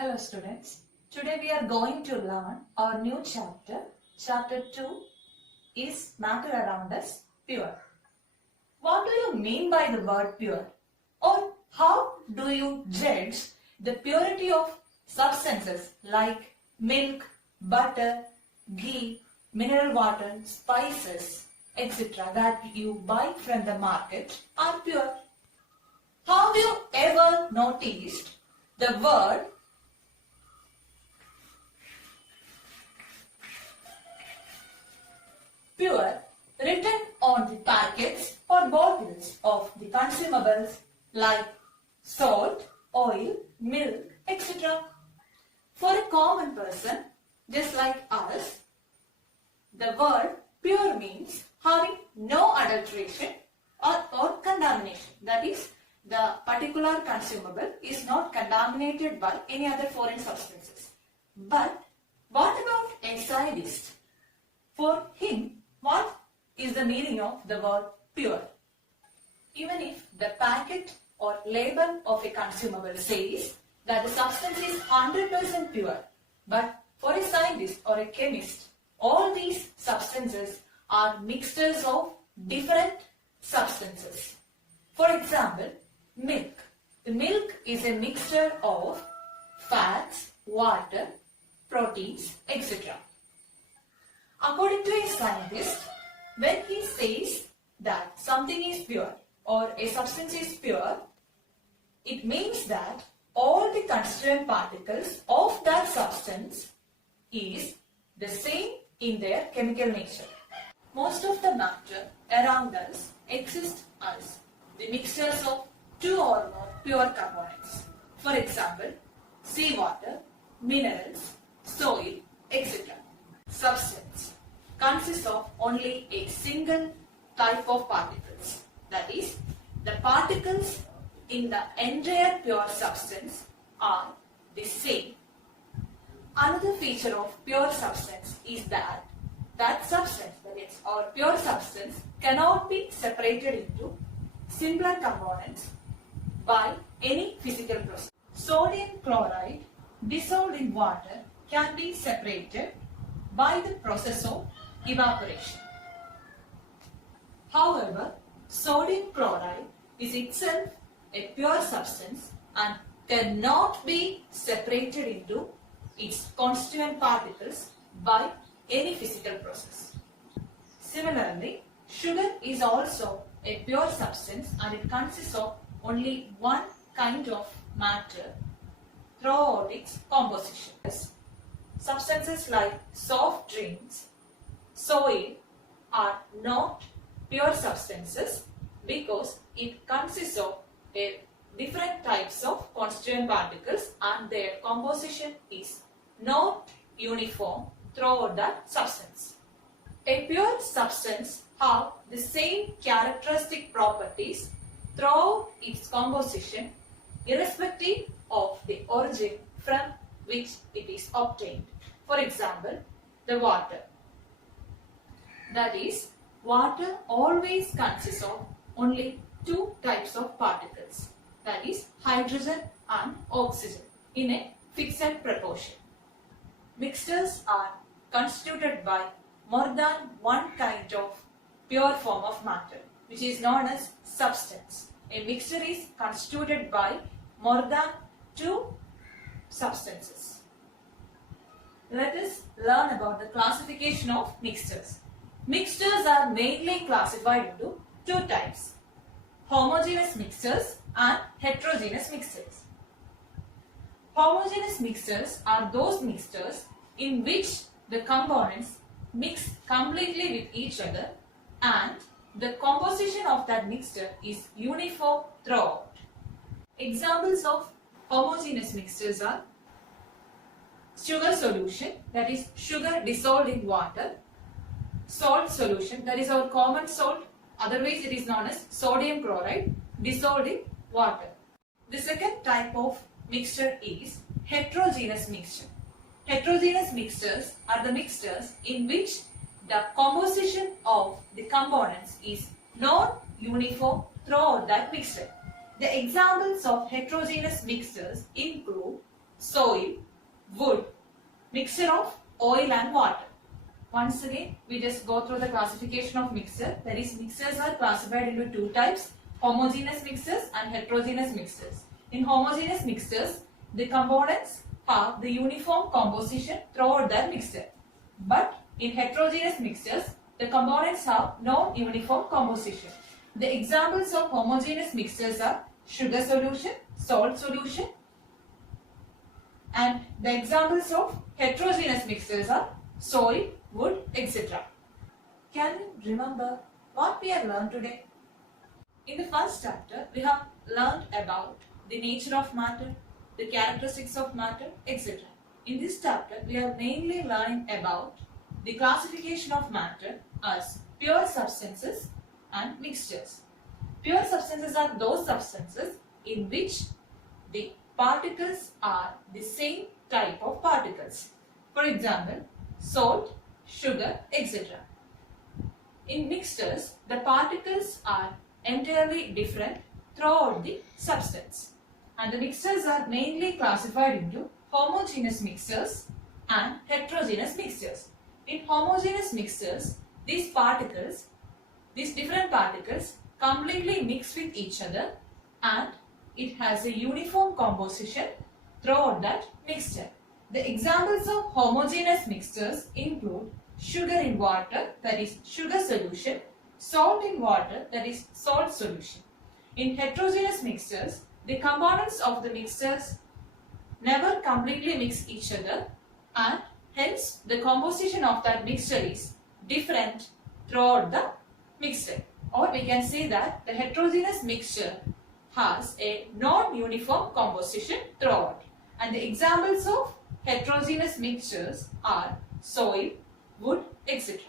Hello students, today we are going to learn our new chapter. Chapter 2 is matter around us, pure. What do you mean by the word pure? Or how do you judge the purity of substances like milk, butter, ghee, mineral water, spices, etc. that you buy from the market are pure? Have you ever noticed the word pure written on the packets or bottles of the consumables like salt, oil, milk, etc. For a common person, just like us, the word pure means having no adulteration or contamination. That is, the particular consumable is not contaminated by any other foreign substances. But what about a scientist? For him, what is the meaning of the word pure? Even if the packet or label of a consumable says that the substance is 100% pure, but for a scientist or a chemist, all these substances are mixtures of different substances. For example, milk. The milk is a mixture of fats, water, proteins, etc. According to a scientist, when he says that something is pure or a substance is pure, it means that all the constituent particles of that substance is the same in their chemical nature. Most of the matter around us exists as the mixtures of two or more pure components. For example, seawater, minerals, soil, etc. Substance consists of only a single type of particles. That is, the particles in the entire pure substance are the same. Another feature of pure substance is that substance, that is, our pure substance, cannot be separated into simpler components by any physical process. Sodium chloride dissolved in water can be separated by the process of evaporation. However, sodium chloride is itself a pure substance and cannot be separated into its constituent particles by any physical process. Similarly, sugar is also a pure substance and it consists of only one kind of matter throughout its composition. Substances like soft drinks, soil are not pure substances because it consists of different types of constituent particles and their composition is not uniform throughout that substance. A pure substance has the same characteristic properties throughout its composition irrespective of the origin from which it is obtained. For example, the water. That is, water always consists of only two types of particles. That is, hydrogen and oxygen in a fixed proportion. Mixtures are constituted by more than one kind of pure form of matter, which is known as substance. A mixture is constituted by more than two substances. Let us learn about the classification of mixtures. Mixtures are mainly classified into two types: homogeneous mixtures and heterogeneous mixtures. Homogeneous mixtures are those mixtures in which the components mix completely with each other and the composition of that mixture is uniform throughout. Examples of homogeneous mixtures are sugar solution, that is sugar dissolved in water; salt solution, that is our common salt, otherwise it is known as sodium chloride, dissolved in water. The second type of mixture is heterogeneous mixture. Heterogeneous mixtures are the mixtures in which the composition of the components is non-uniform throughout that mixture. The examples of heterogeneous mixtures include soil, wood, mixture of oil and water. Once again, we just go through the classification of mixture. That is, mixtures are classified into two types, homogeneous mixtures and heterogeneous mixtures. In homogeneous mixtures, the components have the uniform composition throughout that mixture. But in heterogeneous mixtures, the components have non-uniform composition. The examples of homogeneous mixtures are sugar solution, salt solution, and the examples of heterogeneous mixtures are soil, wood, etc. Can you remember what we have learned today? In the first chapter, we have learned about the nature of matter, the characteristics of matter, etc. In this chapter, we are mainly learning about the classification of matter as pure substances and mixtures. Pure substances are those substances in which the particles are the same type of particles. For example, salt, sugar, etc. In mixtures, the particles are entirely different throughout the substance. And the mixtures are mainly classified into homogeneous mixtures and heterogeneous mixtures. In homogeneous mixtures, these different particles completely mix with each other and it has a uniform composition throughout that mixture. The examples of homogeneous mixtures include sugar in water, that is sugar solution, salt in water, that is salt solution. In heterogeneous mixtures, the components of the mixtures never completely mix each other and hence the composition of that mixture is different throughout the mixture. Or we can say that the heterogeneous mixture has a non-uniform composition throughout. And the examples of heterogeneous mixtures are soil, wood, etc.